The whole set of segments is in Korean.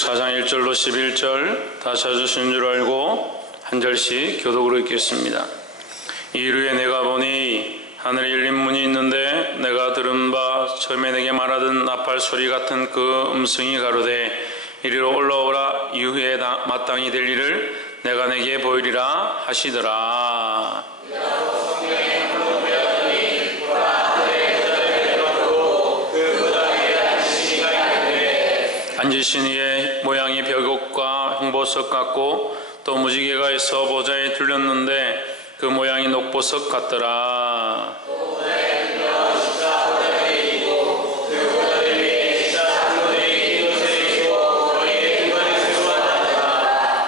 4장 1절로 11절 다 찾으신 줄 알고 한 절씩 교독으로 읽겠습니다. 이르에 내가 보니 하늘에 열린 문이 있는데 내가 들은 바 처음에 내게 말하던 나팔 소리 같은 그 음성이 가로되 이리로 올라오라 이후에 마땅히 될 일을 내가 내게 보이리라 하시더라. 앉으신 이의 모양이 벽옥과 홍보석 같고 또 무지개가 있어 보좌에 둘렸는데 그 모양이 녹보석 같더라.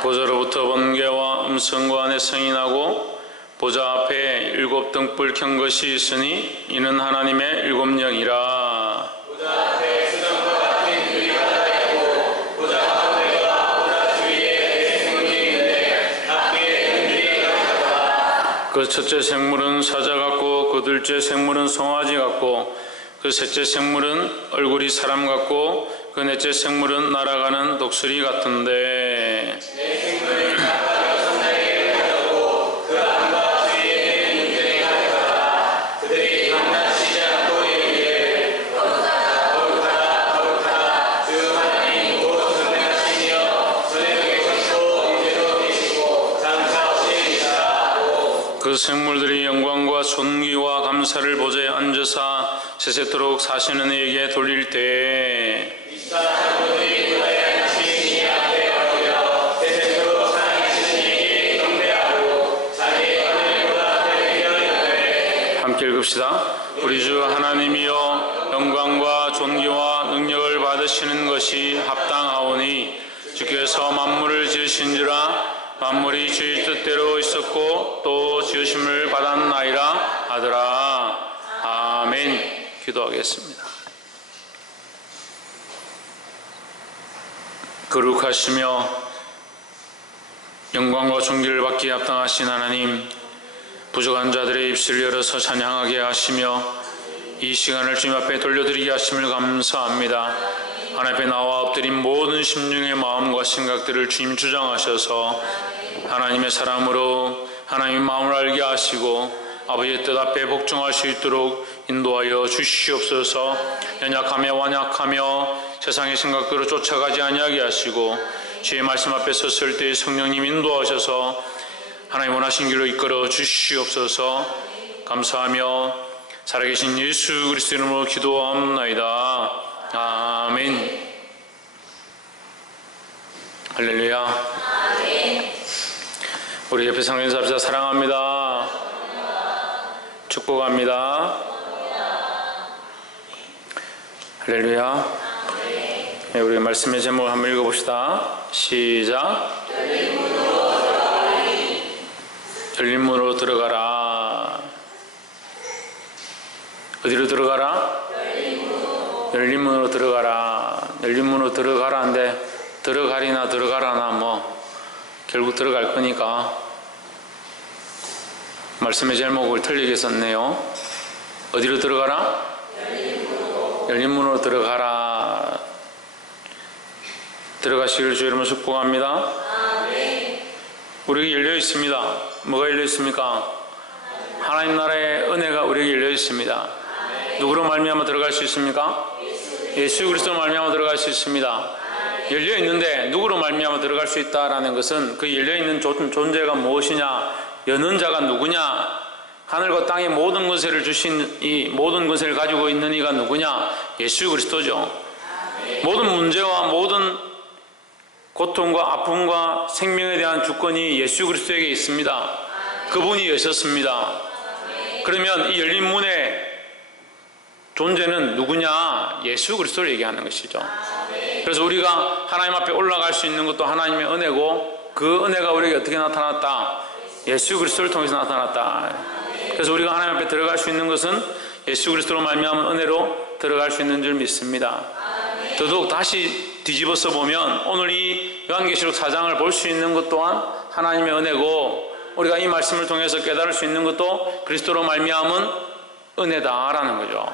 보좌로부터 번개와 음성과 내성이 나고 보좌 앞에 7 등불 켠 것이 있으니 이는 하나님의 7 영이라. 그 첫째 생물은 사자 같고 그 둘째 생물은 송아지 같고 그 셋째 생물은 얼굴이 사람 같고 그 넷째 생물은 날아가는 독수리 같은데 그 생물들이 영광과 존귀와 감사를 보좌에 앉으사 세세토록 사시는 이에게 돌릴 때에 함께 읽읍시다. 우리 주 하나님이여 영광과 존귀와 능력을 받으시는 것이 합당하오니 주께서 만물을 지으신지라 만물이 주의 뜻대로 있었고 또 지으심을 받았나이라 하더라. 아멘. 기도하겠습니다. 거룩하시며 영광과 존귀를 받기에 합당하신 하나님, 부족한 자들의 입술을 열어서 찬양하게 하시며 이 시간을 주님 앞에 돌려드리게 하심을 감사합니다. 하나님 앞에 나와 엎드린 모든 심령의 마음과 생각들을 주님 주장하셔서 하나님의 사람으로 하나님의 마음을 알게 하시고 아버지의 뜻 앞에 복종할 수 있도록 인도하여 주시옵소서. 연약하며 완약하며 세상의 생각대로 쫓아가지 아니하게 하시고 주의 말씀 앞에 섰을 때 성령님 인도하셔서 하나님 원하신 길로 이끌어 주시옵소서. 감사하며 살아계신 예수 그리스도 이름으로 기도하옵나이다. 아멘. 할렐루야. 아멘. 우리 옆에 성령님 합시다. 사랑합니다. 축복합니다. 할렐루야. 네, 우리 말씀의 제목을 한번 읽어봅시다. 시작. 열린 문으로 들어가라. 어디로 들어가라? 열린 문으로 들어가라. 열린 문으로 들어가라는데 들어가리나 들어가라나 뭐 결국 들어갈 거니까 말씀의 제목을 틀리게 썼네요. 어디로 들어가라? 열린 문으로 들어가라. 들어가시기를 주의 이름으로 축복합니다. 우리에게 열려 있습니다. 뭐가 열려 있습니까? 하나님 나라의 은혜가 우리에게 열려 있습니다. 누구로 말미암아 들어갈 수 있습니까? 예수 그리스도로 말미암아 들어갈 수 있습니다. 열려 있는데 누구로 말미암아 들어갈 수 있다라는 것은 그 열려 있는 존재가 무엇이냐, 여는 자가 누구냐, 하늘과 땅의 모든 권세를 주신 이 모든 권세를 가지고 있는 이가 누구냐? 예수 그리스도죠. 모든 문제와 모든 고통과 아픔과 생명에 대한 주권이 예수 그리스도에게 있습니다. 그분이 여셨습니다. 그러면 이 열린 문의 존재는 누구냐? 예수 그리스도를 얘기하는 것이죠. 그래서 우리가 하나님 앞에 올라갈 수 있는 것도 하나님의 은혜고 그 은혜가 우리에게 어떻게 나타났다? 예수 그리스도를 통해서 나타났다. 그래서 우리가 하나님 앞에 들어갈 수 있는 것은 예수 그리스도로 말미암은 은혜로 들어갈 수 있는 줄 믿습니다. 더더욱 다시 뒤집어서 보면 오늘 이 요한계시록 4장을 볼 수 있는 것 또한 하나님의 은혜고 우리가 이 말씀을 통해서 깨달을 수 있는 것도 그리스도로 말미암은 은혜다라는 거죠.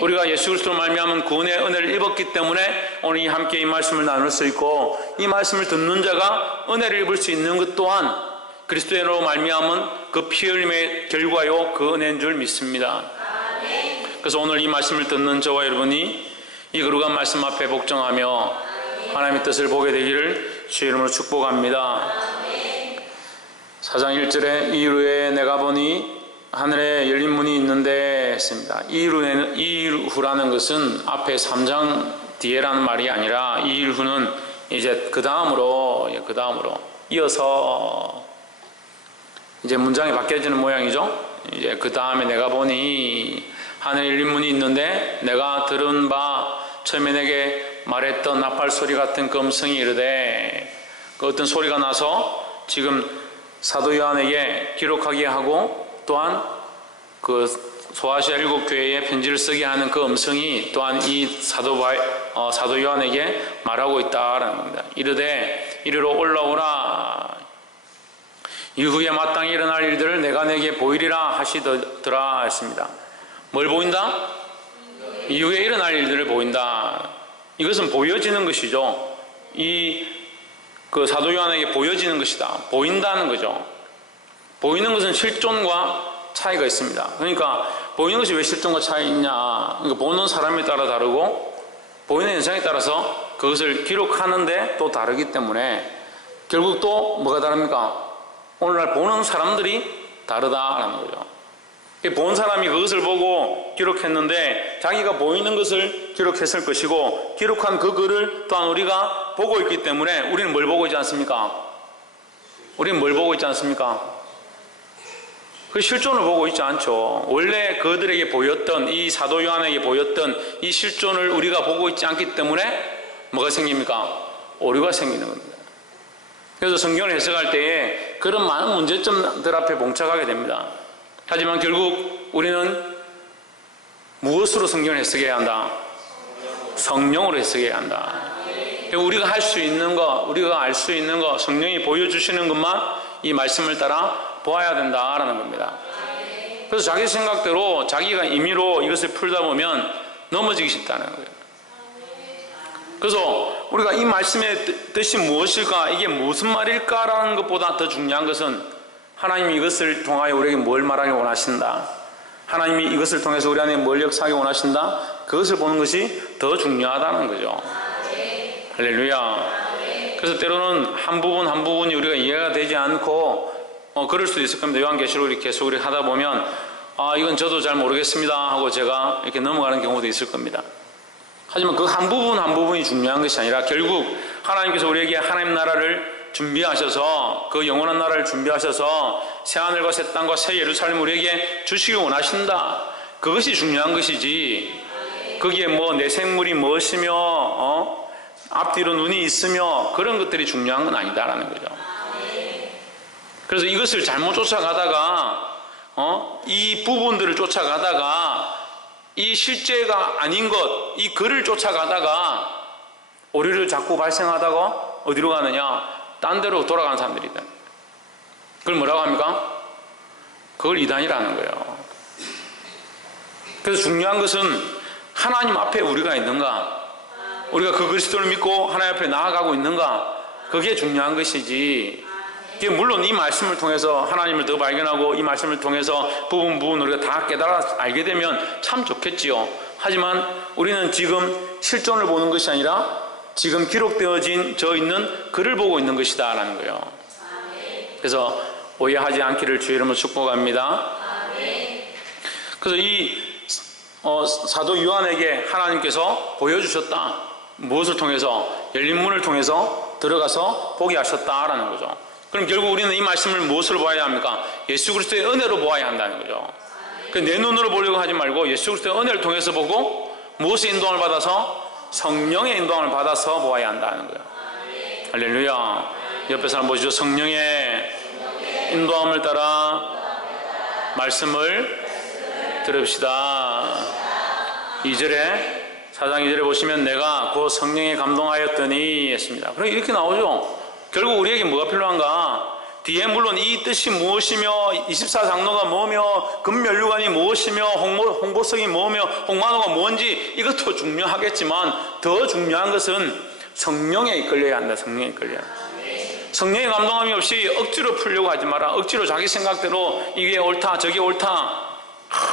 우리가 예수 그리스도로 말미암은 구원의 은혜를 입었기 때문에 오늘 함께 이 말씀을 나눌 수 있고, 이 말씀을 듣는 자가 은혜를 입을 수 있는 것 또한 그리스도로 말미암은 그 피 흘림의 결과요 그 은혜인 줄 믿습니다. 그래서 오늘 이 말씀을 듣는 저와 여러분이 이 거룩한 말씀 앞에 복종하며 하나님의 뜻을 보게 되기를 주의 이름으로 축복합니다. 4장 1절에 이후에 내가 보니 하늘에 열린 문이 있는데 했습니다. 이후라는 것은 앞에 3장 뒤에라는 말이 아니라 이후는 이제 그 다음으로 이어서 이제 문장이 바뀌어지는 모양이죠. 이제 그 다음에 내가 보니 하늘에 열린 문이 있는데 내가 들은 바 처음에 내게 말했던 나팔 소리 같은 그 음성이 이르되, 그 어떤 소리가 나서 지금 사도 요한에게 기록하게 하고 또한 그 소아시아 7교회에 편지를 쓰게 하는 그 음성이 또한 이 사도 요한에게 말하고 있다라는 겁니다. 이르되 이리로 올라오라. 이후에 마땅히 일어날 일들을 내가 내게 보이리라 하시더라 했습니다. 뭘 보인다? 이후에 일어날 일들을 보인다. 이것은 보여지는 것이죠. 그 사도 요한에게 보여지는 것이다. 보인다는 거죠. 보이는 것은 실존과 차이가 있습니다. 그러니까 보이는 것이 왜 실존과 차이 있냐? 그러니까 보는 사람에 따라 다르고 보이는 현상에 따라서 그것을 기록하는데 또 다르기 때문에 결국 또 뭐가 다릅니까? 오늘날 보는 사람들이 다르다라는 거죠. 본 사람이 그것을 보고 기록했는데 자기가 보이는 것을 기록했을 것이고, 기록한 그 글을 또한 우리가 보고 있기 때문에 우리는 뭘 보고 있지 않습니까? 우리는 뭘 보고 있지 않습니까? 그 실존을 보고 있지 않죠. 원래 그들에게 보였던, 이 사도 요한에게 보였던 이 실존을 우리가 보고 있지 않기 때문에 뭐가 생깁니까? 오류가 생기는 겁니다. 그래서 성경을 해석할 때에 그런 많은 문제점들 앞에 봉착하게 됩니다. 하지만 결국 우리는 무엇으로 성경을 해석해야 한다? 성령으로 해석해야 한다. 우리가 할 수 있는 것, 우리가 알 수 있는 것, 성령이 보여주시는 것만 이 말씀을 따라 보아야 된다라는 겁니다. 그래서 자기 생각대로 자기가 임의로 이것을 풀다 보면 넘어지기 쉽다는 거예요. 그래서 우리가 이 말씀의 뜻이 무엇일까, 이게 무슨 말일까라는 것보다 더 중요한 것은 하나님이 이것을 통하여 우리에게 뭘 말하기 원하신다, 하나님이 이것을 통해서 우리 안에 뭘 역사하기 원하신다, 그것을 보는 것이 더 중요하다는 거죠. 할렐루야. 그래서 때로는 한 부분이 우리가 이해가 되지 않고 그럴 수도 있을 겁니다. 요한계시록을 계속 우리 하다 보면 이건 저도 잘 모르겠습니다 하고 제가 이렇게 넘어가는 경우도 있을 겁니다. 하지만 그 한 부분이 중요한 것이 아니라 결국 하나님께서 우리에게 하나님 나라를 준비하셔서, 그 영원한 나라를 준비하셔서 새하늘과 새 땅과 새 예루살렘을 우리에게 주시기 원하신다. 그것이 중요한 것이지, 거기에 뭐 내 생물이 무엇이며 앞뒤로 눈이 있으며 그런 것들이 중요한 건 아니다라는 거죠. 그래서 이것을 잘못 쫓아가다가 이 부분들을 쫓아가다가 이 실제가 아닌 것, 이 글을 쫓아가다가 오류를 자꾸 발생하다가 어디로 가느냐? 딴 데로 돌아가는 사람들이 있다. 그걸 뭐라고 합니까? 그걸 이단이라는 거예요. 그래서 중요한 것은 하나님 앞에 우리가 있는가, 우리가 그 그리스도를 믿고 하나님 앞에 나아가고 있는가, 그게 중요한 것이지, 이게 물론 이 말씀을 통해서 하나님을 더 발견하고 이 말씀을 통해서 부분 우리가 다 깨달아 알게 되면 참 좋겠지요. 하지만 우리는 지금 실존을 보는 것이 아니라 지금 기록되어진 저 있는 글을 보고 있는 것이다 라는 거예요. 그래서 오해하지 않기를 주의 이름으로 축복합니다. 그래서 이 사도 요한에게 하나님께서 보여주셨다. 무엇을 통해서? 열린 문을 통해서 들어가서 보게 하셨다라는 거죠. 그럼 결국 우리는 이 말씀을 무엇으로 보아야 합니까? 예수 그리스도의 은혜로 보아야 한다는 거죠. 내 눈으로 보려고 하지 말고 예수 그리스도의 은혜를 통해서 보고, 무엇의 인도함을 받아서? 성령의 인도함을 받아서 보아야 한다는 거예요. 할렐루야. 옆에 사람 보시죠. 성령의 인도함을 따라 말씀을 들읍시다. 2절에 4장 2절에 보시면 내가 곧 성령에 감동하였더니 했습니다. 그럼 이렇게 나오죠. 결국 우리에게 뭐가 필요한가? 뒤에 물론 이 뜻이 무엇이며 24장로가 뭐며 금면류관이 무엇이며 홍보석이 뭐며 홍만호가 뭔지 이것도 중요하겠지만 더 중요한 것은 성령에 이끌려야 한다. 성령에 이끌려야 한다. 성령의 감동함이 없이 억지로 풀려고 하지 마라. 억지로 자기 생각대로 이게 옳다 저게 옳다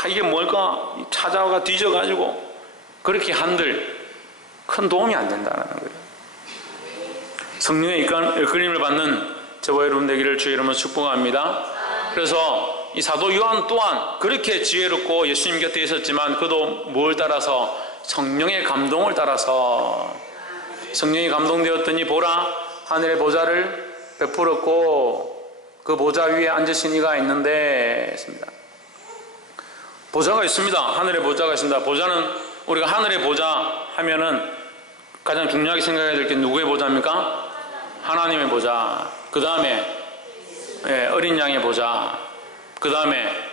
이게 뭘까 찾아가 뒤져가지고 그렇게 한들 큰 도움이 안 된다는 거예요. 성령의 이끌림을 받는 저와 여러분 되기를 주의 이름으로 축복합니다. 그래서 이 사도 요한 또한 그렇게 지혜롭고 예수님 곁에 있었지만 그도 뭘 따라서 성령의 감동을 따라서 성령이 감동되었더니 보라 하늘의 보좌를 베풀었고 그 보좌 위에 앉으신 이가 있는데 했습니다. 보좌가 있습니다. 하늘의 보좌가 있습니다. 보좌는 우리가 하늘의 보좌 하면은 가장 중요하게 생각해야 될 게 누구의 보좌입니까? 하나님의 보좌. 그 다음에 어린 양의 보좌. 그 다음에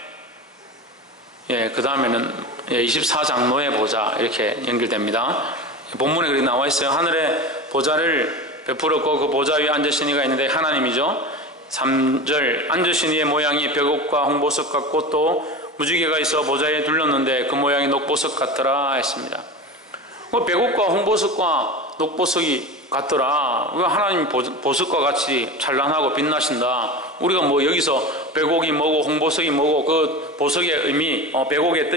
그 다음에는 24장로의 보좌 이렇게 연결됩니다. 본문에 그렇게 나와 있어요. 하늘의 보좌를 베풀었고 그 보좌 위에 앉으신 이가 있는데 하나님이죠. 3절 앉으신 이의 모양이 벽옥과 홍보석 같고 또 무지개가 있어 보좌에 둘렀는데 그 모양이 녹보석 같더라 했습니다. 벽옥과 홍보석과 녹보석이 같더라. 우리가 하나님 보석과 같이 찬란하고 빛나신다. 우리가 뭐 여기서 벽옥이 뭐고 홍보석이 뭐고 그 보석의 의미, 벽옥의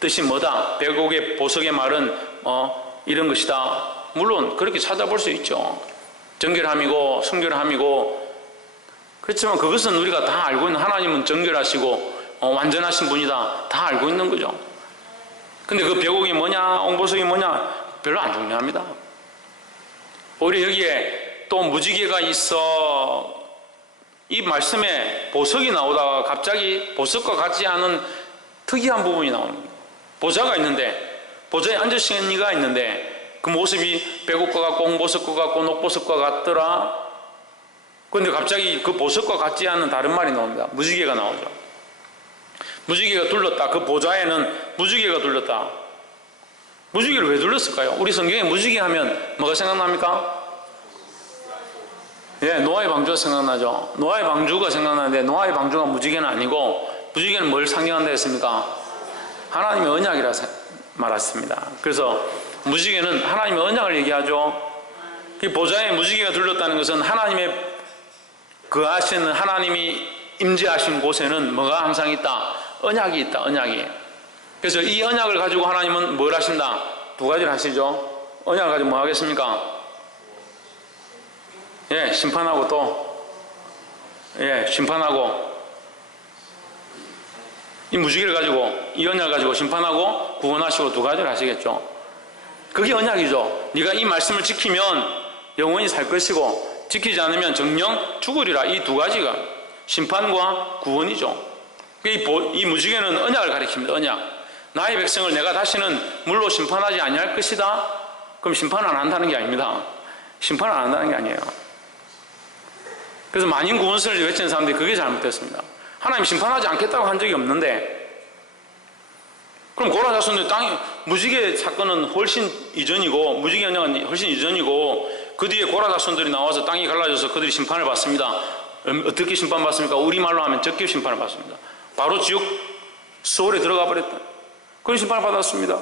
뜻이 뭐다. 벽옥의 보석의 말은 이런 것이다. 물론 그렇게 찾아볼 수 있죠. 정결함이고 순결함이고 그렇지만 그것은 우리가 다 알고 있는 하나님은 정결하시고 완전하신 분이다. 다 알고 있는 거죠. 근데 그 벽옥이 뭐냐 홍보석이 뭐냐 별로 안 중요합니다. 오히려 여기에 또 무지개가 있어 이 말씀에 보석이 나오다가 갑자기 보석과 같지 않은 특이한 부분이 나오는 거예요. 보좌가 있는데 보좌에 앉으신 이가 있는데 그 모습이 벽옥과 같고 홍보석과 같고 녹보석과 같더라. 그런데 갑자기 그 보석과 같지 않은 다른 말이 나옵니다. 무지개가 나오죠. 무지개가 둘렀다. 그 보좌에는 무지개가 둘렀다. 무지개를 왜 둘렀을까요? 우리 성경에 무지개 하면 뭐가 생각납니까? 노아의 방주가 생각나죠. 노아의 방주가 생각나는데 노아의 방주가 무지개는 아니고 무지개는 뭘 상징한다 했습니까? 하나님의 언약이라 말했습니다. 그래서 무지개는 하나님의 언약을 얘기하죠. 이 보좌에 무지개가 둘렀다는 것은 하나님의 거하시는 하나님이 임재하신 곳에는 뭐가 항상 있다? 언약이 있다. 언약이. 그래서 이 언약을 가지고 하나님은 뭘 하신다? 두 가지를 하시죠. 언약을 가지고 뭐 하겠습니까? 심판하고 또 심판하고 이 무지개를 가지고 이 언약을 가지고 심판하고 구원하시고 두 가지를 하시겠죠. 그게 언약이죠. 네가 이 말씀을 지키면 영원히 살 것이고 지키지 않으면 정령 죽으리라. 이 두 가지가 심판과 구원이죠. 이 무지개는 언약을 가리킵니다. 언약. 나의 백성을 내가 다시는 물로 심판하지 아니할 것이다. 그럼 심판 안 한다는 게 아닙니다. 심판 안 한다는 게 아니에요. 그래서 만인 구원설을 외치는 사람들이 그게 잘못됐습니다. 하나님 심판하지 않겠다고 한 적이 없는데 그럼 고라 자손들 땅이 무지개 사건은 훨씬 이전이고 무지개 언약은 훨씬 이전이고 그 뒤에 고라 자손들이 나와서 땅이 갈라져서 그들이 심판을 받습니다. 어떻게 심판받습니까? 우리말로 하면 적개 심판을 받습니다. 바로 지옥 수월에 들어가 버렸다. 그런 심판을 받았습니다.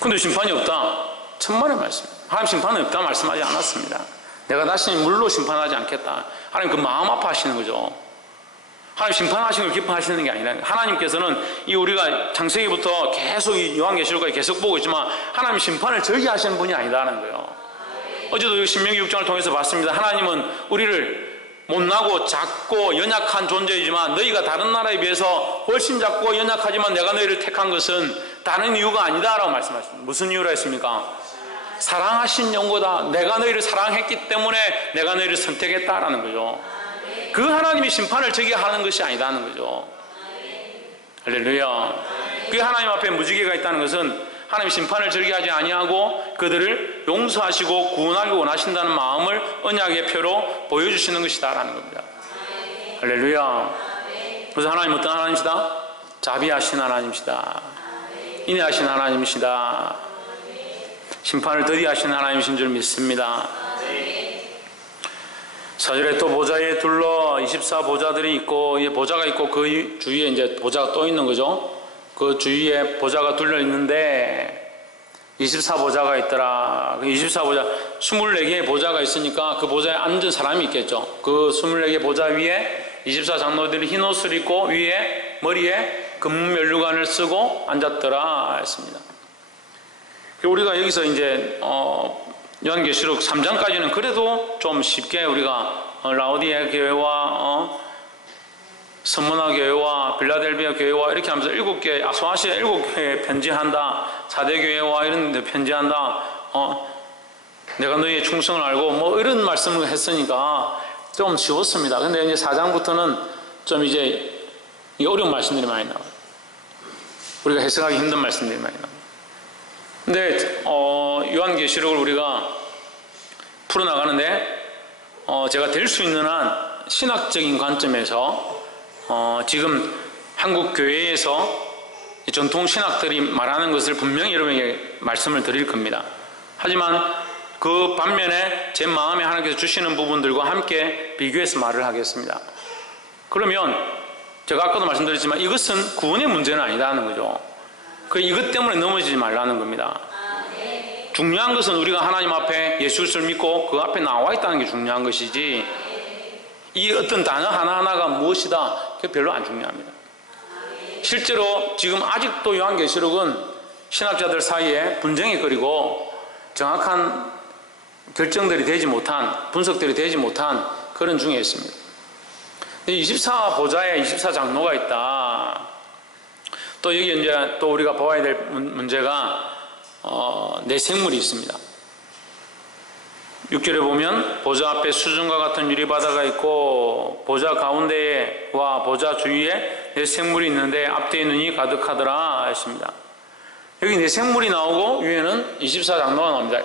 근데 심판이 없다. 천만의 말씀. 하나님 심판은 없다 말씀하지 않았습니다. 내가 다시 물로 심판하지 않겠다. 하나님 그 마음 아파하시는 거죠. 하나님 심판하시는 걸 기뻐하시는 게 아니라 하나님께서는 이 우리가 창세기부터 계속 이 요한계시록까지 계속 보고 있지만 하나님 심판을 절개하시는 분이 아니다는 거예요. 어제도 신명기 6장을 통해서 봤습니다. 하나님은 우리를 못나고 작고 연약한 존재이지만 너희가 다른 나라에 비해서 훨씬 작고 연약하지만 내가 너희를 택한 것은 다른 이유가 아니다라고 말씀하십니다. 무슨 이유라 했습니까? 사랑하신 연고다. 내가 너희를 사랑했기 때문에 내가 너희를 선택했다라는 거죠. 그 하나님이 심판을 저기하는 것이 아니다는 거죠. 할렐루야. 그 하나님 앞에 무지개가 있다는 것은 하나님 심판을 절개하지 아니하고 그들을 용서하시고 구원하기 원하신다는 마음을 언약의 표로 보여주시는 것이다라는 겁니다. 할렐루야. 그래서 하나님 어떤 하나님이시다? 자비하신 하나님이시다. 인내하신 하나님이시다. 심판을 더디하시는 하나님이신 줄 믿습니다. 4절에 또 보좌에 둘러 24보좌들이 있고, 보좌가 있고 그 주위에 이제 보좌가 또 있는 거죠. 그 주위에 보좌가 둘러 있는데 24보좌가 있더라. 24보좌, 24개의 보좌가 있으니까 그 보좌에 앉은 사람이 있겠죠. 그 24개 보좌 위에 24장로들이 흰 옷을 입고 위에 머리에 금면류관을 쓰고 앉았더라 했습니다. 우리가 여기서 이제 요한계시록 3장까지는 그래도 좀 쉽게 우리가 라오디아 교회와 스무나 교회와 빌라델비아 교회와 이렇게 하면서 7개, 아소아시아 7개에 편지한다, 4대 교회와 이런 데 편지한다, 내가 너희의 충성을 알고 뭐 이런 말씀을 했으니까 좀 쉬웠습니다. 근데 이제 4장부터는 좀 이제 어려운 말씀들이 많이 나와요. 우리가 해석하기 힘든 말씀들이 많이 나와요. 근데 요한계시록을 우리가 풀어나가는데 제가 될 수 있는 한 신학적인 관점에서 지금 한국 교회에서 전통 신학들이 말하는 것을 분명히 여러분에게 말씀을 드릴 겁니다. 하지만 그 반면에 제 마음에 하나님께서 주시는 부분들과 함께 비교해서 말을 하겠습니다. 그러면 제가 아까도 말씀드렸지만 이것은 구원의 문제는 아니다는 거죠. 이것 때문에 넘어지지 말라는 겁니다. 중요한 것은 우리가 하나님 앞에 예수 그리스도를 믿고 그 앞에 나와 있다는 게 중요한 것이지, 이 어떤 단어 하나하나가 무엇이다 그게 별로 안 중요합니다. 실제로 지금 아직도 요한계시록은 신학자들 사이에 분쟁의 거리고 정확한 결정들이 되지 못한, 분석들이 되지 못한 그런 중에 있습니다. 24보좌에 24장로가 있다. 또 여기 이제 또 우리가 보아야 될 문제가 내생물이 있습니다. 6절에 보면 보좌 앞에 수준과 같은 유리바다가 있고 보좌 가운데와 보좌 주위에 내생물이 있는데 앞뒤에 눈이 가득하더라 했습니다. 여기 내생물이 나오고 위에는 24장로가 나옵니다.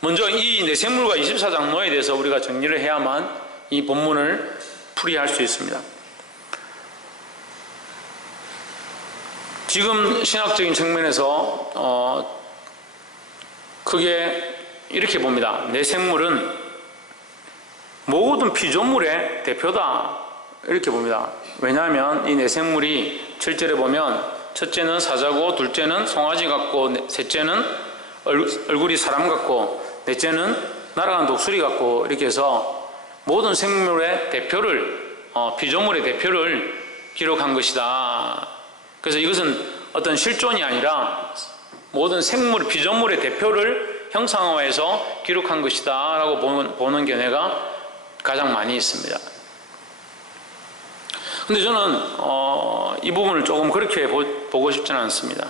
먼저 이 내생물과 24장로에 대해서 우리가 정리를 해야만 이 본문을 풀이할 수 있습니다. 지금 신학적인 측면에서 크게 이렇게 봅니다. 내생물은 모든 피조물의 대표다 이렇게 봅니다. 왜냐하면 이 내생물이 7절에 보면 첫째는 사자고, 둘째는 송아지 같고, 셋째는 얼굴이 사람 같고, 넷째는 날아가는 독수리 같고, 이렇게 해서 모든 생물의 대표를, 피조물의 대표를 기록한 것이다. 그래서 이것은 어떤 실존이 아니라 모든 생물, 피조물의 대표를 형상화해서 기록한 것이다 라고 보는 견해가 가장 많이 있습니다. 근데 저는 이 부분을 조금 그렇게 보고 싶지는 않습니다.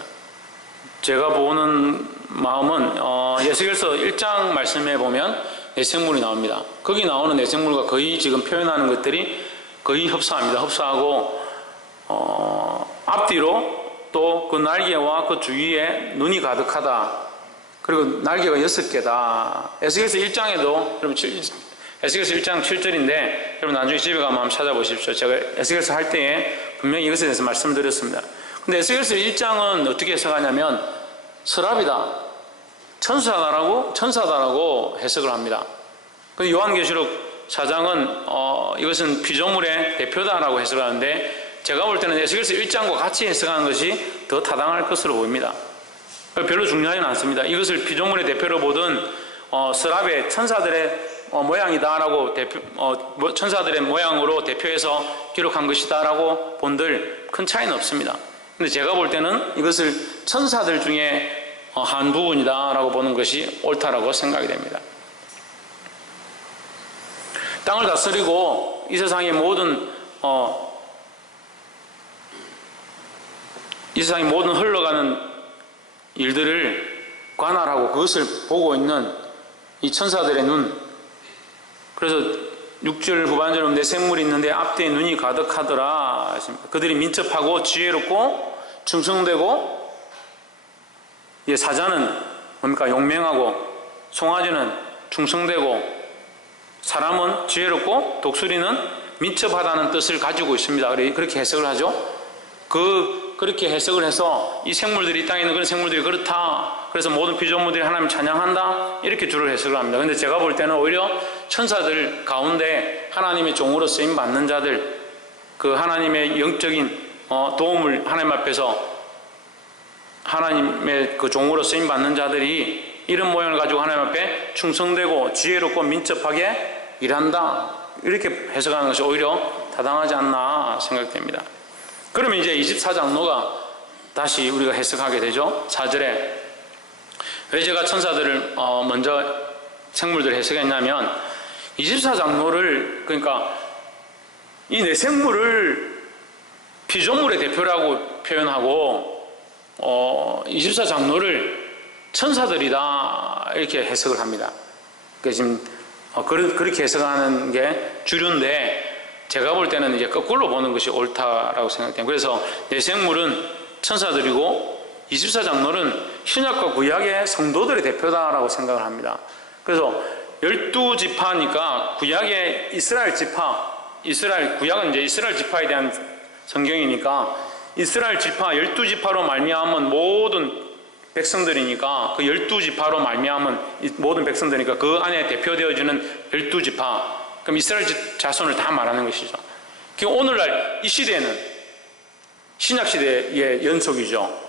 제가 보는 마음은 예수께서 1장 말씀에 보면 내생물이 나옵니다. 거기 나오는 내생물과 거의 지금 표현하는 것들이 거의 흡사합니다. 흡사하고 앞뒤로 또 그 날개와 그 주위에 눈이 가득하다. 그리고 날개가 6개다. 에스겔서 1장에도 여러분 에스겔서 1장 7절인데 여러분 나중에 집에 가면 한번 찾아보십시오. 제가 에스겔서 할 때에 분명히 이것에 대해서 말씀드렸습니다. 근데 에스겔서 1장은 어떻게 해석하냐면 서랍이다, 천사다라고 해석을 합니다. 그런데 요한계시록 4장은 이것은 피조물의 대표다라고 해석을 하는데 제가 볼 때는 에스겔서 1장과 같이 해석하는 것이 더 타당할 것으로 보입니다. 별로 중요하지는 않습니다. 이것을 피조물의 대표로 보든 서랍의 천사들의 모양이다라고 천사들의 모양으로 대표해서 기록한 것이다라고 본들 큰 차이는 없습니다. 근데 제가 볼 때는 이것을 천사들 중에 한 부분이다라고 보는 것이 옳다라고 생각이 됩니다. 땅을 다스리고 이 세상의 모든 흘러가는 일들을 관할하고 그것을 보고 있는 이 천사들의 눈. 그래서 6절 후반절에 보면 내생물이 있는데 앞뒤에 눈이 가득하더라. 그들이 민첩하고 지혜롭고 충성되고, 사자는 뭡니까? 용맹하고, 송아지는 충성되고, 사람은 지혜롭고, 독수리는 민첩하다는 뜻을 가지고 있습니다. 그렇게 해석을 하죠. 그 그렇게 해석을 해서 이 생물들이, 이 땅에 있는 그런 생물들이 그렇다, 그래서 모든 피조물들이 하나님 찬양한다, 이렇게 주로 해석을 합니다. 근데 제가 볼 때는 오히려 천사들 가운데 하나님의 종으로 쓰임 받는 자들, 그 하나님의 영적인 도움을 하나님 앞에서 하나님의 그 종으로 쓰임 받는 자들이 이런 모양을 가지고 하나님 앞에 충성되고 지혜롭고 민첩하게 일한다, 이렇게 해석하는 것이 오히려 타당하지 않나 생각됩니다. 그러면 이제 24장로가 다시 우리가 해석하게 되죠. 4절에 왜 제가 천사들을 먼저 생물들을 해석했냐면, 24장로를, 그러니까 이 네 생물을 피조물의 대표라고 표현하고 24장로를 천사들이다, 이렇게 해석을 합니다. 그러니까 지금 그렇게 해석하는 게 주류인데, 제가 볼 때는 이제 거꾸로 보는 것이 옳다라고 생각돼요. 그래서 네 생물은 천사들이고 24장로는 신약과 구약의 성도들의 대표다라고 생각을 합니다. 그래서 12지파니까 구약의 이스라엘 지파, 구약은 이제 이스라엘 지파에 대한 성경이니까 이스라엘 지파 12지파로 말미암은 모든 백성들이니까, 그 12지파로 말미암은 모든 백성들이니까 그 안에 대표되어지는 12지파, 그럼 이스라엘 자손을 다 말하는 것이죠. 오늘날 이 시대는 신약시대의 연속이죠.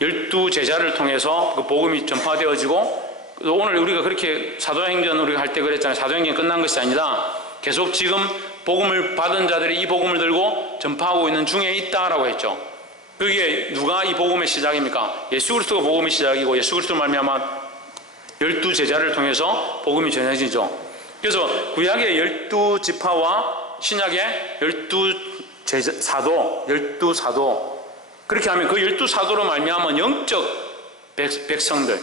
12제자를 통해서 그 복음이 전파되어지고, 오늘 우리가 그렇게 사도행전 우리가 할 때 그랬잖아요. 사도행전이 끝난 것이 아니라 계속 지금 복음을 받은 자들이 이 복음을 들고 전파하고 있는 중에 있다라고 했죠. 그게 누가 이 복음의 시작입니까? 예수 그리스도가 복음의 시작이고, 예수 그리스도 말미암아 12제자를 통해서 복음이 전해지죠. 그래서 구약의 12지파와 신약의 12사도, 그렇게 하면 그 12사도로 말미암은 영적 백성들,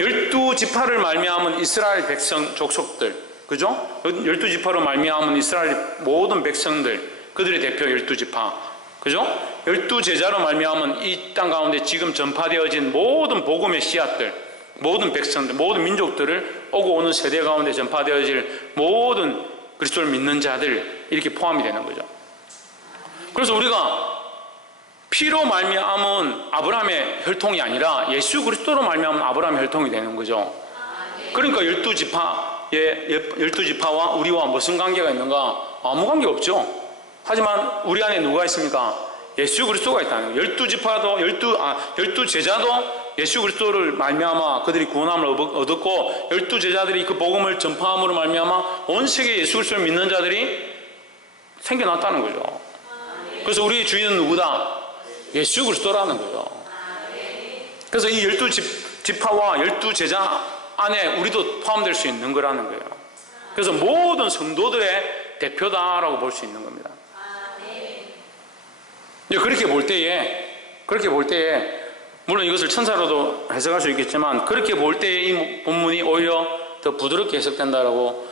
12지파를 말미암은 이스라엘 백성 족속들, 그죠? 12지파로 말미암은 이스라엘 모든 백성들, 그들의 대표 12지파, 그죠? 12제자로 말미암은 이 땅 가운데 지금 전파되어진 모든 복음의 씨앗들, 모든 백성들, 모든 민족들을 오고 오는 세대 가운데 전파되어질 모든 그리스도를 믿는 자들, 이렇게 포함이 되는 거죠. 그래서 우리가 피로 말미암은 아브라함의 혈통이 아니라 예수 그리스도로 말미암은 아브라함의 혈통이 되는 거죠. 그러니까 12지파와 우리와 무슨 관계가 있는가? 아무 관계 없죠. 하지만 우리 안에 누가 있습니까? 예수 그리스도가 있다는 거예요. 12지파도 12제자도 예수 그리스도를 말미암아 그들이 구원함을 얻었고, 12제자들이 그 복음을 전파함으로 말미암아 온 세계 예수 그리스도를 믿는 자들이 생겨났다는 거죠. 그래서 우리의 주인은 누구다? 예수 그리스도라는 거죠. 그래서 이 12지파와 12제자 안에 우리도 포함될 수 있는 거라는 거예요. 그래서 모든 성도들의 대표다라고 볼 수 있는 겁니다. 그렇게 볼 때에 물론 이것을 천사로도 해석할 수 있겠지만, 그렇게 볼 때에 이 본문이 오히려 더 부드럽게 해석된다고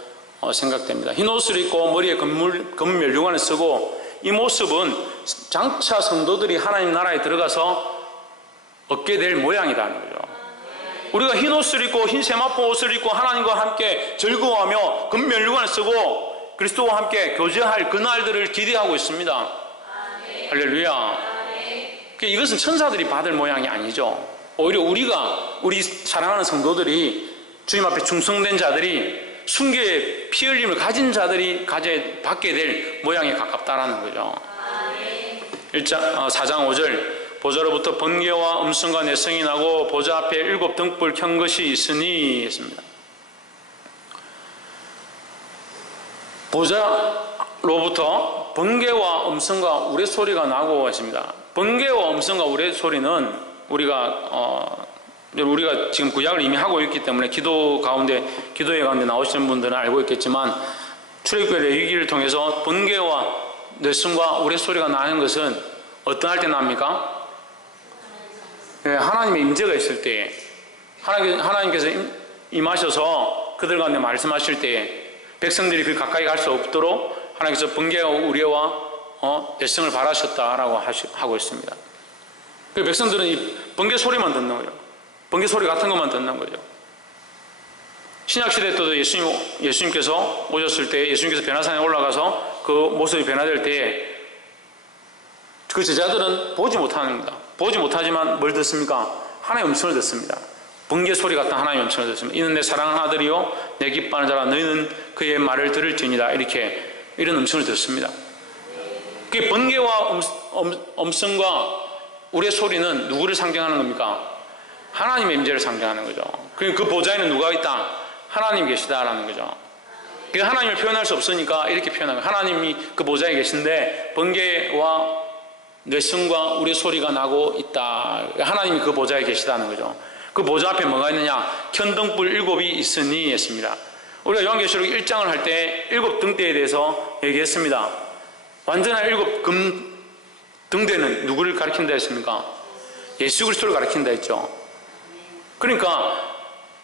생각됩니다. 흰 옷을 입고 머리에 검은 멸류관을 쓰고, 이 모습은 장차 성도들이 하나님 나라에 들어가서 얻게 될 모양이라는 거죠. 우리가 흰 옷을 입고 흰 세마포 옷을 입고 하나님과 함께 즐거워하며 검은 멸류관을 쓰고 그리스도와 함께 교제할 그날들을 기대하고 있습니다. 할렐루야. 이것은 천사들이 받을 모양이 아니죠. 오히려 우리 사랑하는 성도들이, 주님 앞에 충성된 자들이, 순교의 피 흘림을 가진 자들이 받게 될 모양에 가깝다라는 거죠. 4장 5절, 보좌로부터 번개와 음성과 내성이 나고 보좌 앞에 7 등불 켠 것이 있으니 했습니다. 보좌로부터 번개와 음성과 우레소리가 나고 있습니다. 번개와 음성과 우레소리는 우리가 지금 구약을 이미 하고 있기 때문에 기도회 가운데 나오시는 분들은 알고 있겠지만, 출애굽기 레위기를 통해서 번개와 뇌성과 우레소리가 나는 것은 어떤 할 때 납니까? 하나님의 임재가 있을 때에, 하나님께서 임하셔서 그들 가운데 말씀하실 때에 백성들이 그 가까이 갈 수 없도록 하나님께서 번개와 우레와 뇌성을 발하셨다라고 하고 있습니다. 그 백성들은 이 번개 소리만 듣는 거예요. 번개 소리 같은 것만 듣는 거죠. 신약시대 때도 예수님께서 오셨을 때, 예수님께서 변화산에 올라가서 그 모습이 변화될 때에 그 제자들은 보지 못하는 겁니다. 보지 못하지만 뭘 듣습니까? 하나님의 음성을 듣습니다. 번개 소리 같은 하나님의 음성을 듣습니다. 이는 내 사랑하는 아들이요 내 기뻐하는 자라 너희는 그의 말을 들을지니라. 이런 음성을 듣습니다. 그 번개와 음성과 우리의 소리는 누구를 상징하는 겁니까? 하나님의 임재를 상징하는 거죠. 그 보좌에는 누가 있다? 하나님이 계시다라는 거죠. 하나님을 표현할 수 없으니까 이렇게 표현하는 거예요. 하나님이 그 보좌에 계신데 번개와 뇌성과 우리의 소리가 나고 있다. 하나님이 그 보좌에 계시다는 거죠. 그 보좌 앞에 뭐가 있느냐? 현등불 7이 있으니 했습니다. 우리가 요한계시록 1장을 할 때 7 등대에 대해서 얘기했습니다. 완전한 7 금 등대는 누구를 가리킨다 했습니까? 예수 그리스도를 가리킨다 했죠. 그러니까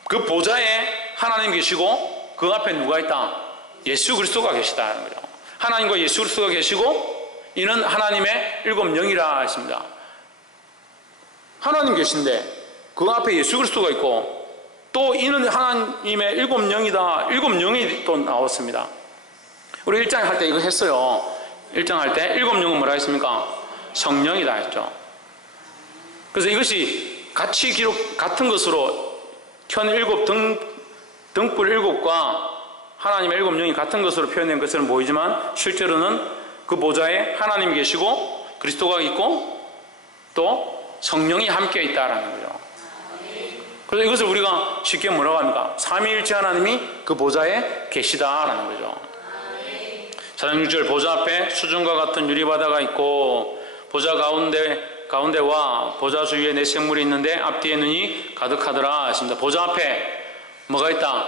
그 보좌에 하나님 계시고 그 앞에 누가 있다? 예수 그리스도가 계시다는 거죠. 하나님과 예수 그리스도가 계시고 이는 하나님의 7 영이라 했습니다. 하나님 계신데 그 앞에 예수 그리스도가 있고 또 이는 하나님의 7 영이다. 7 영이 또 나왔습니다. 우리 1장 할 때 이거 했어요. 1장 할 때 7 영은 뭐라 했습니까? 성령이다 했죠. 그래서 이것이 같이 같은 것으로 현 7 등불 7과 하나님의 7 영이 같은 것으로 표현된 것은 보이지만 실제로는 그 보좌에 하나님이 계시고 그리스도가 있고 또 성령이 함께 있다라는 거죠. 그래서 이것을 우리가 쉽게 뭐라고 합니까? 삼위일체 하나님이 그 보좌에 계시다라는 거죠. 4장 6절 보좌 앞에 수준과 같은 유리바다가 있고 보좌 가운데와 보좌 주위에 네 생물이 있는데 앞뒤에 눈이 가득하더라 하십니다. 보좌 앞에 뭐가 있다?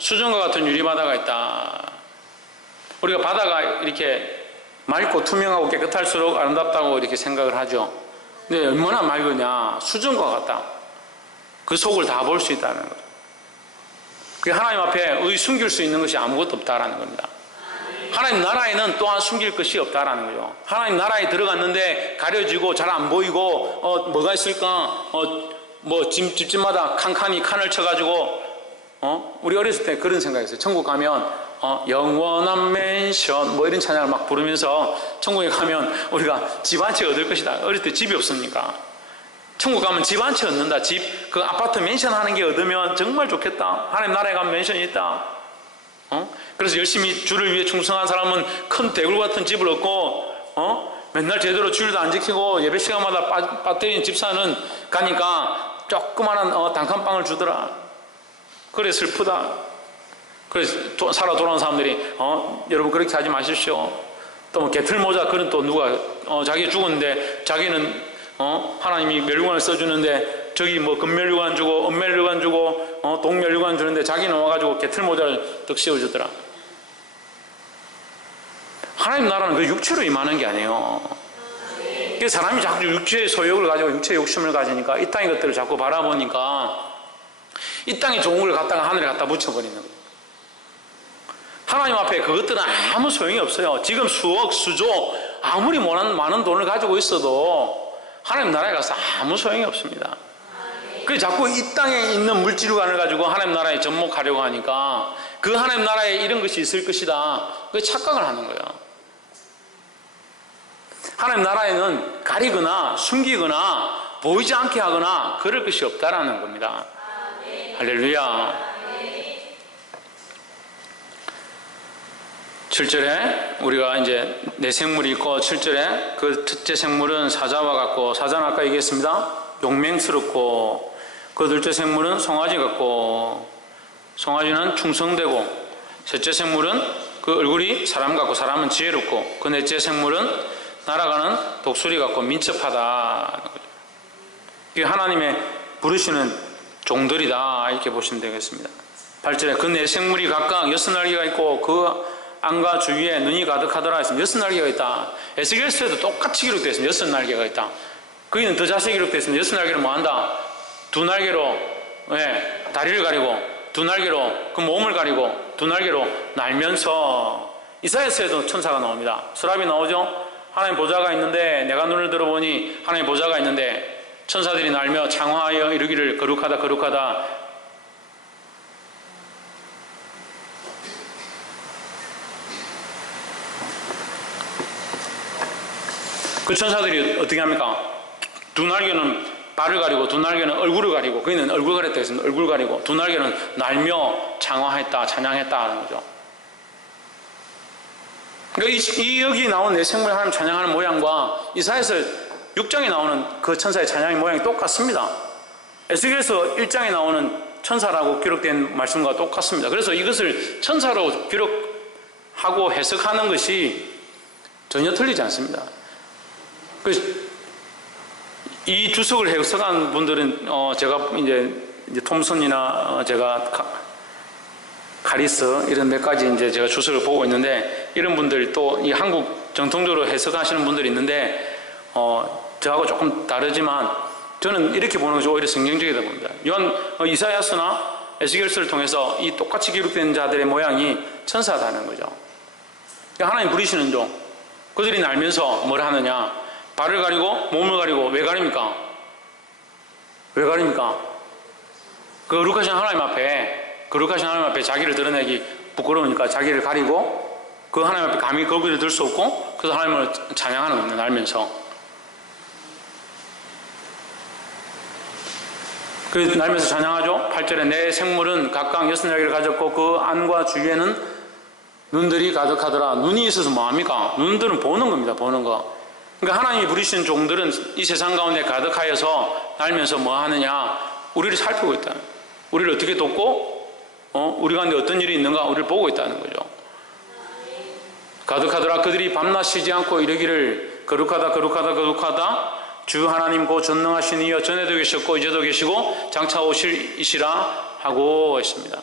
수준과 같은 유리바다가 있다. 우리가 바다가 이렇게 맑고 투명하고 깨끗할수록 아름답다고 이렇게 생각을 하죠. 근데 얼마나 맑으냐? 수준과 같다. 그 속을 다 볼 수 있다는 거죠. 그 하나님 앞에 숨길 수 있는 것이 아무것도 없다라는 겁니다. 하나님 나라에는 또한 숨길 것이 없다라는 거죠. 하나님 나라에 들어갔는데 가려지고 잘 안 보이고 뭐가 있을까? 집집마다 칸칸이 칸을 쳐가지고 우리 어렸을 때 그런 생각했어요. 천국 가면 영원한 맨션 이런 찬양을 막 부르면서 천국에 가면 우리가 집 한 채 얻을 것이다. 어릴 때 집이 없으니까 천국 가면 집 한 채 얻는다. 그 아파트 맨션 하는 게 얻으면 정말 좋겠다. 하나님 나라에 가면 맨션이 있다. 그래서 열심히 주를 위해 충성한 사람은 큰 대굴 같은 집을 얻고 맨날 제대로 주일도 안 지키고 예배 시간마다 빠뜨린 집사는 가니까 조그마한 단칸방을 주더라. 그래 슬프다. 그래서 살아 돌아온 사람들이 여러분 그렇게 하지 마십시오. 또 뭐 개틀모자 그런 또 누가 자기 죽었는데 자기는 하나님이 멸류관을 써주는데 저기 뭐 금멸류관 주고 은멸류관 주고 동멸류관 주는데 자기는 와가지고 개틀모자를 떡 씌워주더라. 하나님 나라는 그 육체로 임하는 게 아니에요. 그 사람이 자꾸 육체의 소욕을 가지고 육체의 욕심을 가지니까 이 땅의 것들을 자꾸 바라보니까 이 땅에 좋은 걸 갖다가 하늘에 갖다 붙여버리는 거예요. 하나님 앞에 그것들은 아무 소용이 없어요. 지금 수억, 수조 아무리 많은 돈을 가지고 있어도 하나님 나라에 가서 아무 소용이 없습니다. 그래서 자꾸 이 땅에 있는 물질관을 가지고 하나님 나라에 접목하려고 하니까 그 하나님 나라에 이런 것이 있을 것이다. 그 착각을 하는 거예요. 하나님 나라에는 가리거나 숨기거나 보이지 않게 하거나 그럴 것이 없다라는 겁니다. 할렐루야. 7절에 우리가 이제 네 생물이 있고 7절에 그 첫째 생물은 사자와 같고 사자는 아까 얘기했습니다. 용맹스럽고 그 둘째 생물은 송아지 같고 송아지는 충성되고 셋째 생물은 그 얼굴이 사람 같고 사람은 지혜롭고 그 넷째 생물은 날아가는 독수리 같고 민첩하다. 이게 하나님의 부르시는 종들이다 이렇게 보시면 되겠습니다. 8절에 그 네 생물이 각각 6날개가 있고 그 안과 주위에 눈이 가득하더라 했습니다. 6날개가 있다. 에스겔서에도 똑같이 기록되어 있습니다. 6날개가 있다. 거기는 더 자세히 기록되어 있습니다. 6날개를 뭐 한다? 2날개로 다리를 가리고 2날개로 그 몸을 가리고 2날개로 날면서 이사야서에도 천사가 나옵니다. 서랍이 나오죠. 하나님 보좌가 있는데 내가 눈을 들어보니 하나님 보좌가 있는데 천사들이 날며 창화하여 이르기를 거룩하다 거룩하다. 그 천사들이 어떻게 합니까? 두 날개는 발을 가리고 두 날개는 얼굴을 가리고, 그이는 얼굴 가렸다 했습니다. 얼굴 가리고 두 날개는 날며 창화했다, 찬양했다 하는 거죠. 그러니까 여기 나온 내 생물 하나님 찬양하는 모양과 이사야서 6장에 나오는 그 천사의 찬양의 모양이 똑같습니다. 에스겔서 1장에 나오는 천사라고 기록된 말씀과 똑같습니다. 그래서 이것을 천사로 기록하고 해석하는 것이 전혀 틀리지 않습니다. 이 주석을 해석한 분들은 제가 이제 톰슨이나 제가 가리스 이런 몇 가지 이제 제가 주석을 보고 있는데, 이런 분들 또 이 한국 정통적으로 해석하시는 분들이 있는데 저하고 조금 다르지만 저는 이렇게 보는 것이 오히려 성경적이다 봅니다. 이사야서나 에스겔서를 통해서 이 똑같이 기록된 자들의 모양이 천사다는 거죠. 그러니까 하나님 부리시는 종, 그들이 날면서 뭘 하느냐? 발을 가리고 몸을 가리고. 왜 가립니까? 왜 가립니까? 거룩하신 하나님 앞에 자기를 드러내기 부끄러우니까 자기를 가리고, 그 하나님 앞에 감히 거기를 들 수 없고, 그래서 하나님을 찬양하는 겁니다. 날면서. 그래서 날면서 찬양하죠. 8절에 내 생물은 각각 6날개를 가졌고 그 안과 주위에는 눈들이 가득하더라. 눈이 있어서 뭐합니까? 눈들은 보는 겁니다. 보는 거. 그러니까 하나님이 부리시는 종들은 이 세상 가운데 가득하여서 날면서 뭐 하느냐? 우리를 살피고 있다. 우리를 어떻게 돕고 우리 가운데 어떤 일이 있는가 우리를 보고 있다는 거죠. 가득하더라. 그들이 밤낮 쉬지 않고 이르기를 거룩하다 거룩하다 거룩하다 주 하나님 곧 전능하신 이여 전에도 계셨고 이제도 계시고 장차 오실 이시라 하고 있습니다.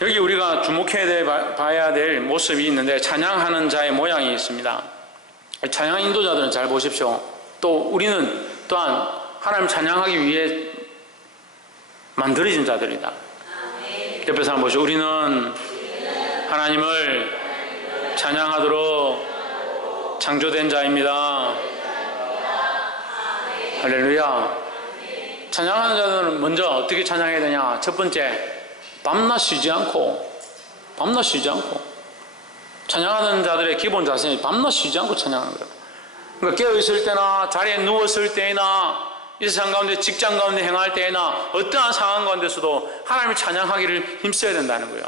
여기 우리가 주목해야 봐야 될 모습이 있는데, 찬양하는 자의 모양이 있습니다. 찬양 인도자들은 잘 보십시오. 또 우리는 또한 하나님 찬양하기 위해 만들어진 자들이다. 옆에 사람 보시고, 우리는 하나님을 찬양하도록 창조된 자입니다. 할렐루야. 찬양하는 자들은 먼저 어떻게 찬양해야 되냐? 첫 번째, 밤낮 쉬지 않고 찬양하는 자들의 기본 자세는 밤낮 쉬지 않고 찬양하는 거예요. 그러니까 깨어있을 때나 자리에 누웠을 때나 이 세상 가운데 직장 가운데 행할 때나 어떠한 상황 가운데서도 하나님을 찬양하기를 힘써야 된다는 거예요.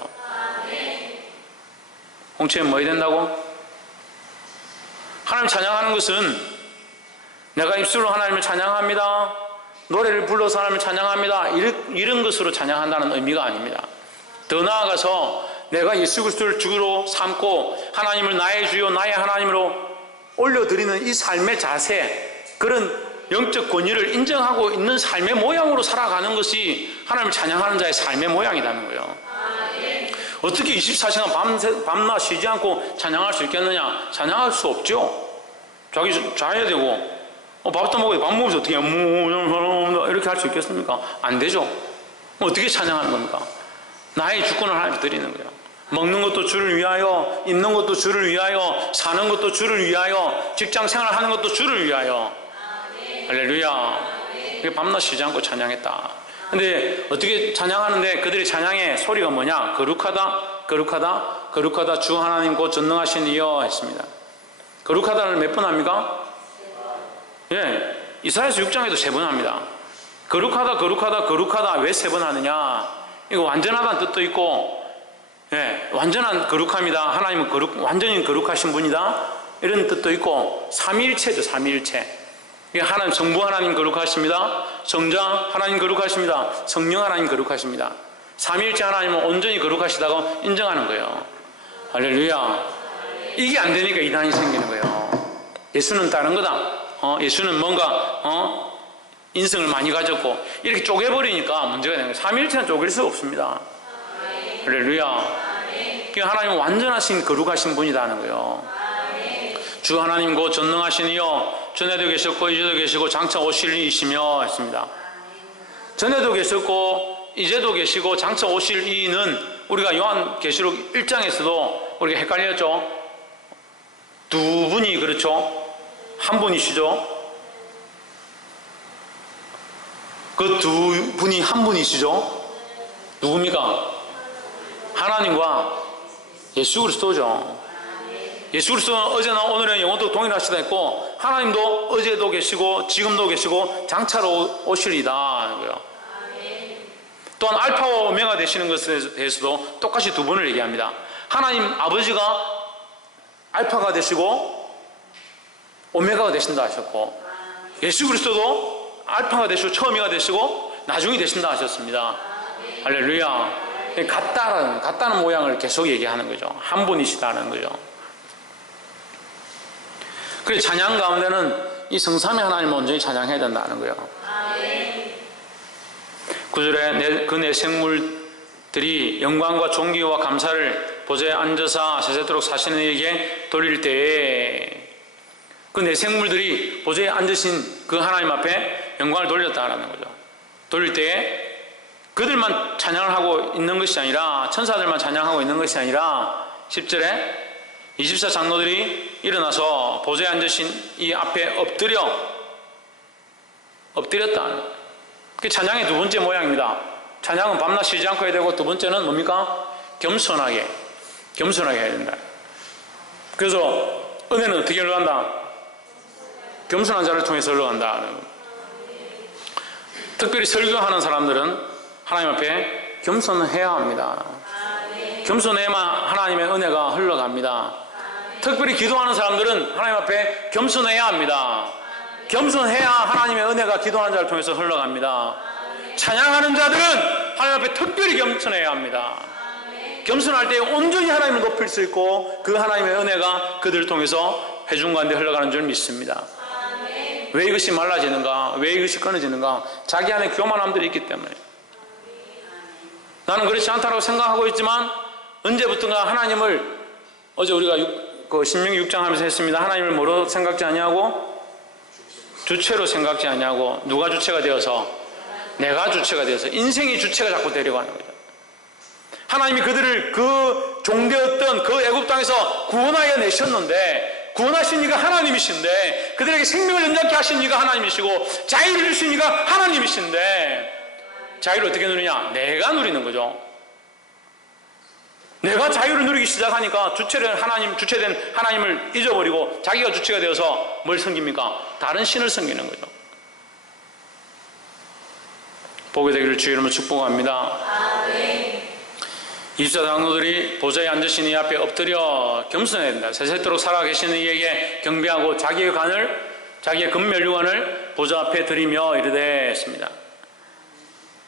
홍채는 뭐 해야 된다고? 하나님 찬양하는 것은 내가 입술로 하나님을 찬양합니다, 노래를 불러서 하나님을 찬양합니다, 이런 것으로 찬양한다는 의미가 아닙니다. 더 나아가서 내가 예수 그리스도를 주로 삼고 하나님을 나의 주요 나의 하나님으로 올려드리는 이 삶의 자세, 그런 영적 권위를 인정하고 있는 삶의 모양으로 살아가는 것이 하나님을 찬양하는 자의 삶의 모양이라는 거예요. 어떻게 24시간 밤낮 쉬지 않고 찬양할 수 있겠느냐? 찬양할 수 없죠. 자야 되고 밥도 먹어야 밥 먹으면서 어떻게 이렇게 할 수 있겠습니까? 안 되죠. 어떻게 찬양하는 겁니까? 나의 주권을 하나님께 드리는 거예요. 먹는 것도 주를 위하여, 입는 것도 주를 위하여, 사는 것도 주를 위하여, 직장 생활하는 것도 주를 위하여. 할렐루야. 이게 밤낮 쉬지 않고 찬양했다. 근데 어떻게 찬양하는데 그들의 찬양의 소리가 뭐냐? 거룩하다 거룩하다 거룩하다 주 하나님 곧 전능하신 이여 했습니다. 거룩하다를 몇 번 합니까? 예, 이사야서 6장에도 3번 합니다. 거룩하다 거룩하다 거룩하다 왜 3번 하느냐? 이거 완전하다는 뜻도 있고, 예, 완전한 거룩함이다, 하나님은 완전히 거룩하신 분이다, 이런 뜻도 있고, 삼위일체죠. 삼위일체. 하나님, 성부 하나님 거룩하십니다, 성자 하나님 거룩하십니다, 성령 하나님 거룩하십니다. 삼위일체 하나님은 온전히 거룩하시다고 인정하는 거예요. 할렐루야. 이게 안 되니까 이단이 생기는 거예요. 예수는 다른 거다, 예수는 뭔가 인성을 많이 가졌고, 이렇게 쪼개버리니까 문제가 되는 거예요. 삼위일체는 쪼갤 수가 없습니다. 할렐루야. 그러니까 하나님은 완전하신 거룩하신 분이라는 거예요. 주 하나님 곧 전능하신 이여 전에도 계셨고 이제도 계시고 장차 오실 이시며 했습니다. 전에도 계셨고 이제도 계시고 장차 오실 이는 우리가 요한계시록 1장에서도 우리가 헷갈렸죠. 두 분이, 그렇죠? 한 분이시죠. 그 두 분이 한 분이시죠. 누굽니까? 하나님과 예수 그리스도죠. 예수 그리스도는 어제나 오늘은 영원토록 동일하시다 했고 하나님도 어제도 계시고 지금도 계시고 장차로 오시리다. 또한 알파와 오메가 되시는 것에 대해서도 똑같이 두 번을 얘기합니다. 하나님 아버지가 알파가 되시고 오메가가 되신다 하셨고 예수 그리스도도 알파가 되시고 처음이가 되시고 나중이 되신다 하셨습니다. 할렐루야. 같다는 모양을 계속 얘기하는 거죠. 한 분이시다는 거죠. 그래서 찬양 가운데는 이 성삼위 하나님을 온전히 찬양해야 된다는 거예요. 9절에 그 내 생물들이 영광과 존귀와 감사를 보좌에 앉아서 세세토록 사시는 이에게 돌릴 때에 그 내 생물들이 보좌에 앉으신 그 하나님 앞에 영광을 돌렸다라는 거죠. 돌릴 때에 그들만 찬양을 하고 있는 것이 아니라 천사들만 찬양하고 있는 것이 아니라 10절에 24장로들이 일어나서 보좌에 앉으신 이 앞에 엎드렸다. 그게 찬양의 두 번째 모양입니다. 찬양은 밤낮 쉬지 않고 해야 되고 두 번째는 뭡니까? 겸손하게 해야 된다. 그래서 은혜는 어떻게 흘러간다? 겸손한 자를 통해서 흘러간다. 특별히 설교하는 사람들은 하나님 앞에 겸손해야 합니다. 겸손해야만 하나님의 은혜가 흘러갑니다. 특별히 기도하는 사람들은 하나님 앞에 겸손해야 합니다. 겸손해야 하나님의 은혜가 기도하는 자를 통해서 흘러갑니다. 찬양하는 자들은 하나님 앞에 특별히 겸손해야 합니다. 겸손할 때 온전히 하나님을 높일 수 있고 그 하나님의 은혜가 그들을 통해서 회중 가운데 흘러가는 줄 믿습니다. 왜 이것이 말라지는가? 왜 이것이 끊어지는가? 자기 안에 교만함들이 있기 때문에. 나는 그렇지 않다고 생각하고 있지만 언제부턴가 하나님을 어제 우리가 신명기 6장 하면서 했습니다. 하나님을 뭐로 생각지 아니하고 주체로 생각지 아니하고 누가 주체가 되어서 내가 주체가 되어서 인생의 주체가 자꾸 데려가는 거죠. 하나님이 그들을 그 종되었던 그 애굽 땅에서 구원하여 내셨는데 구원하신 이가 하나님이신데 그들에게 생명을 연장케 하신 이가 하나님이시고 자유를 주신 이가 하나님이신데 자유를 어떻게 누리냐? 내가 누리는 거죠. 내가 자유를 누리기 시작하니까 주체된 하나님을 잊어버리고 자기가 주체가 되어서 뭘 섬깁니까? 다른 신을 섬기는 거죠. 보게 되기를 주의 이름으로 축복합니다. 24장로들이 보좌에 앉으신 이 앞에 엎드려 겸손해야 된다. 세세토록 살아계시는 이에게 경배하고 자기의 금면류관을 보좌 앞에 드리며 이르되 했습니다.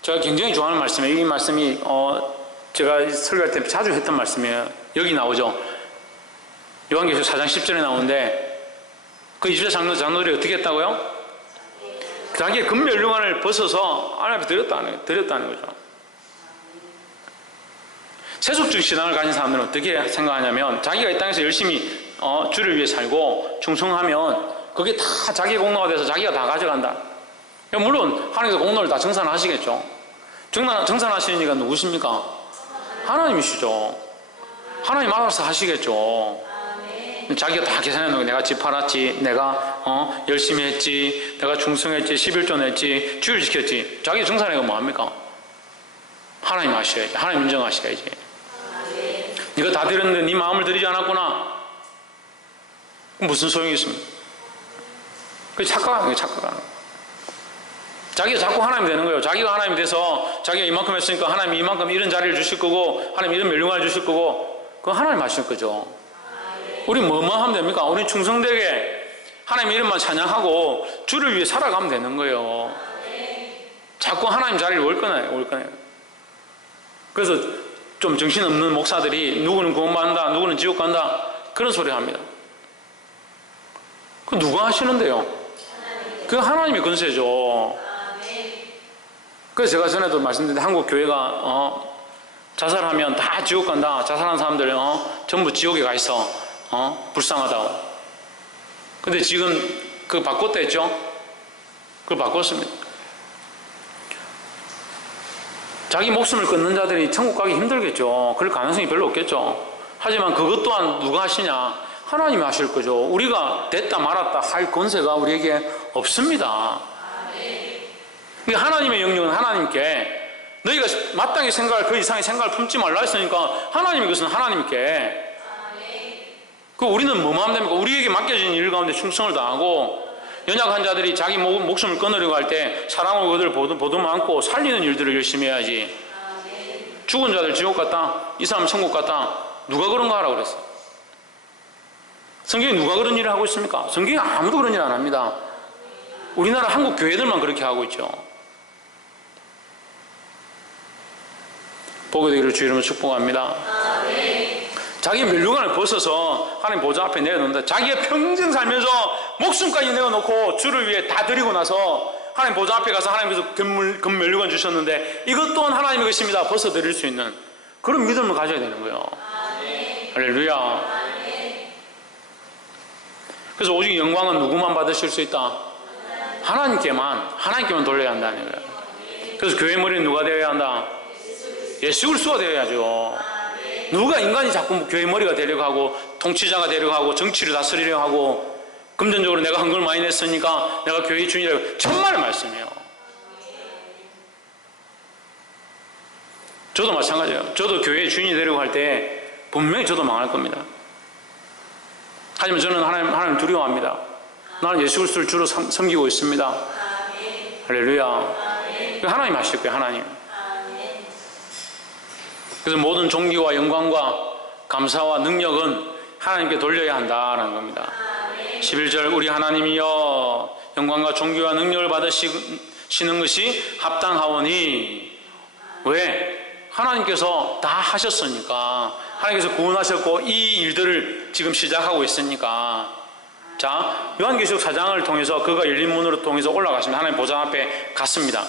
제가 굉장히 좋아하는 말씀이에요. 이 말씀이 제가 설교할 때 자주 했던 말씀이에요. 여기 나오죠. 요한계시록 4장 10절에 나오는데 그 24장로들이 어떻게 했다고요? 자기의 금면류관을 벗어서 하나님 앞에 드렸다는 거죠. 세속주의 신앙을 가진 사람들은 어떻게 생각하냐면 자기가 이 땅에서 열심히 주를 위해 살고 충성하면 그게 다 자기 공로가 돼서 자기가 다 가져간다. 물론 하나님께서 공로를 다 정산하시겠죠. 정산하시는 이가 누구십니까? 하나님이시죠. 하나님 알아서 하시겠죠. 자기가 다 계산해 놓고 내가 집 팔았지, 내가 열심히 했지, 내가 충성했지, 11조 냈지, 주를 지켰지. 자기 정산해가 뭐합니까? 하나님 아셔야지. 하나님 인정하셔야지. 네가 다 드렸는데 네 마음을 드리지 않았구나. 무슨 소용이 있습니까? 그게 착각하는 거예요. 착각하는 거예요. 자기가 자꾸 하나님이 되는 거예요. 자기가 하나님이 돼서 자기가 이만큼 했으니까 하나님이 이만큼 이런 자리를 주실 거고 하나님이 이런 멸류관을 주실 거고 그건 하나님 하실 거죠. 우리 뭐만 하면 됩니까? 우리 충성되게 하나님 이름만 찬양하고 주를 위해 살아가면 되는 거예요. 자꾸 하나님 자리를 올거나요. 그래서 좀 정신없는 목사들이 누구는 구원받는다, 누구는 지옥 간다 그런 소리 합니다. 그 누가 하시는데요? 그 하나님의 권세죠. 그래서 제가 전에도 말씀드렸는데 한국 교회가 자살하면 다 지옥 간다. 자살한 사람들 전부 지옥에 가 있어. 불쌍하다고. 근데 지금 그거 바꿨다 했죠? 그걸 바꿨습니다. 자기 목숨을 끊는 자들이 천국 가기 힘들겠죠. 그럴 가능성이 별로 없겠죠. 하지만 그것 또한 누가 하시냐? 하나님이 하실 거죠. 우리가 됐다 말았다 할 권세가 우리에게 없습니다. 하나님의 영역은 하나님께, 너희가 마땅히 생각할 그 이상의 생각을 품지 말라 했으니까 하나님의 것은 하나님께, 그 우리는 뭐만 하면 됩니까? 우리에게 맡겨진 일 가운데 충성을 다하고, 연약한 자들이 자기 목숨을 끊으려고 할 때 사랑으로 그들을 보듬어 안고 살리는 일들을 열심히 해야지. 죽은 자들 지옥 갔다, 이 사람 천국 갔다, 누가 그런 거 하라고 그랬어요? 성경에 누가 그런 일을 하고 있습니까? 성경에 아무도 그런 일 안 합니다. 우리나라 한국 교회들만 그렇게 하고 있죠. 보게 되기를 주 이름으로 축복합니다. 자기 면류관을 벗어서 하나님 보좌 앞에 내어놓는다. 자기가 평생 살면서 목숨까지 내어놓고 주를 위해 다 드리고 나서 하나님 보좌 앞에 가서 하나님께서 금면류관 주셨는데 이것 또한 하나님의 것입니다. 벗어드릴 수 있는 그런 믿음을 가져야 되는 거예요. 할렐루야. 그래서 오직 영광은 누구만 받으실 수 있다? 하나님께만 돌려야 한다는 거예요. 그래서 교회 머리는 누가 되어야 한다? 예수 그리스도가 되어야죠. 누가 인간이 자꾸 교회 머리가 되려고 하고 통치자가 되려고 하고 정치를 다스리려고 하고 금전적으로 내가 한 걸 많이 냈으니까 내가 교회의 주인이라고 천만의 말씀이에요. 저도 마찬가지예요. 저도 교회의 주인이 되려고 할 때 분명히 저도 망할 겁니다. 하지만 저는 하나님 두려워합니다. 나는 예수 그리스도를 주로 섬기고 있습니다. 할렐루야. 하나님 하실 거예요. 하나님. 그래서 모든 존귀와 영광과 감사와 능력은 하나님께 돌려야 한다라는 겁니다. 11절 우리 하나님이여 영광과 존귀와 능력을 받으시는 것이 합당하오니. 왜? 하나님께서 다 하셨으니까. 하나님께서 구원하셨고 이 일들을 지금 시작하고 있으니까. 자, 요한계시록 4장을 통해서 그가 열린 문으로 통해서 올라가십니다. 하나님 보좌 앞에 갔습니다.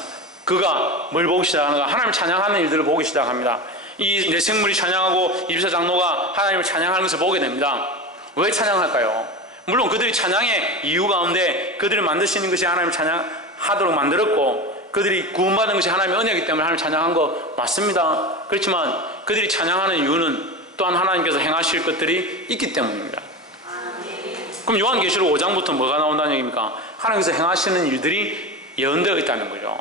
그가 뭘 보기 시작하는가? 하나님을 찬양하는 일들을 보기 시작합니다. 이 내 생물이 찬양하고 이비사 장로가 하나님을 찬양하는 것을 보게 됩니다. 왜 찬양할까요? 물론 그들이 찬양의 이유 가운데 그들을 만드시는 것이 하나님을 찬양하도록 만들었고 그들이 구원받은 것이 하나님의 은혜이기 때문에 하나님을 찬양한 거 맞습니다. 그렇지만 그들이 찬양하는 이유는 또한 하나님께서 행하실 것들이 있기 때문입니다. 그럼 요한계시록 5장부터 뭐가 나온다는 얘기입니까? 하나님께서 행하시는 일들이 예언되어 있다는 거죠.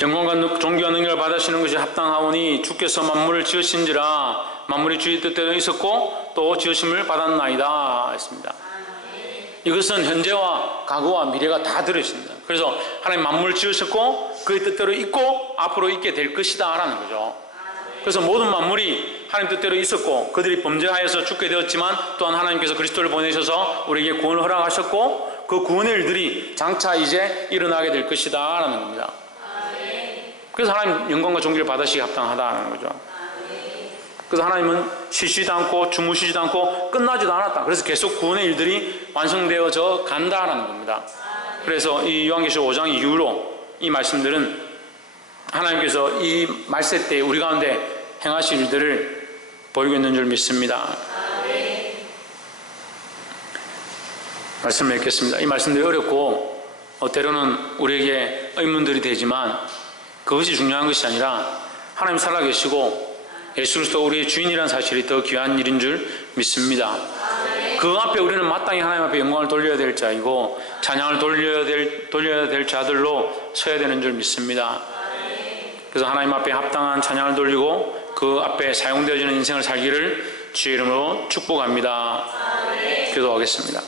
영광과 존귀와 능력을 받으시는 것이 합당하오니 주께서 만물을 지으신지라 만물이 주의 뜻대로 있었고 또 지으심을 받았나이다 했습니다. 이것은 현재와 과거와 미래가 다 들어있습니다. 그래서 하나님 만물을 지으셨고 그의 뜻대로 있고 앞으로 있게 될 것이다 라는 거죠. 그래서 모든 만물이 하나님 뜻대로 있었고 그들이 범죄하여서 죽게 되었지만 또한 하나님께서 그리스도를 보내셔서 우리에게 구원을 허락하셨고 그 구원의 일들이 장차 이제 일어나게 될 것이다 라는 겁니다. 그래서 하나님 영광과 존귀를 받으시기 합당하다는 거죠. 그래서 하나님은 쉬지도 않고 주무시지도 않고 끝나지도 않았다. 그래서 계속 구원의 일들이 완성되어져 간다라는 겁니다. 그래서 이 요한계시록 5장 이후로 이 말씀들은 하나님께서 이 말세 때 우리 가운데 행하실 일들을 보이고 있는 줄 믿습니다. 말씀을 맺겠습니다. 이 말씀들이 어렵고 때로는 우리에게 의문들이 되지만 그것이 중요한 것이 아니라 하나님 살아계시고 예수 그리스도 우리의 주인이라는 사실이 더 귀한 일인 줄 믿습니다. 그 앞에 우리는 마땅히 하나님 앞에 영광을 돌려야 될 자이고 찬양을 돌려야 될 자들로 서야 되는 줄 믿습니다. 그래서 하나님 앞에 합당한 찬양을 돌리고 그 앞에 사용되어지는 인생을 살기를 주의 이름으로 축복합니다. 기도하겠습니다.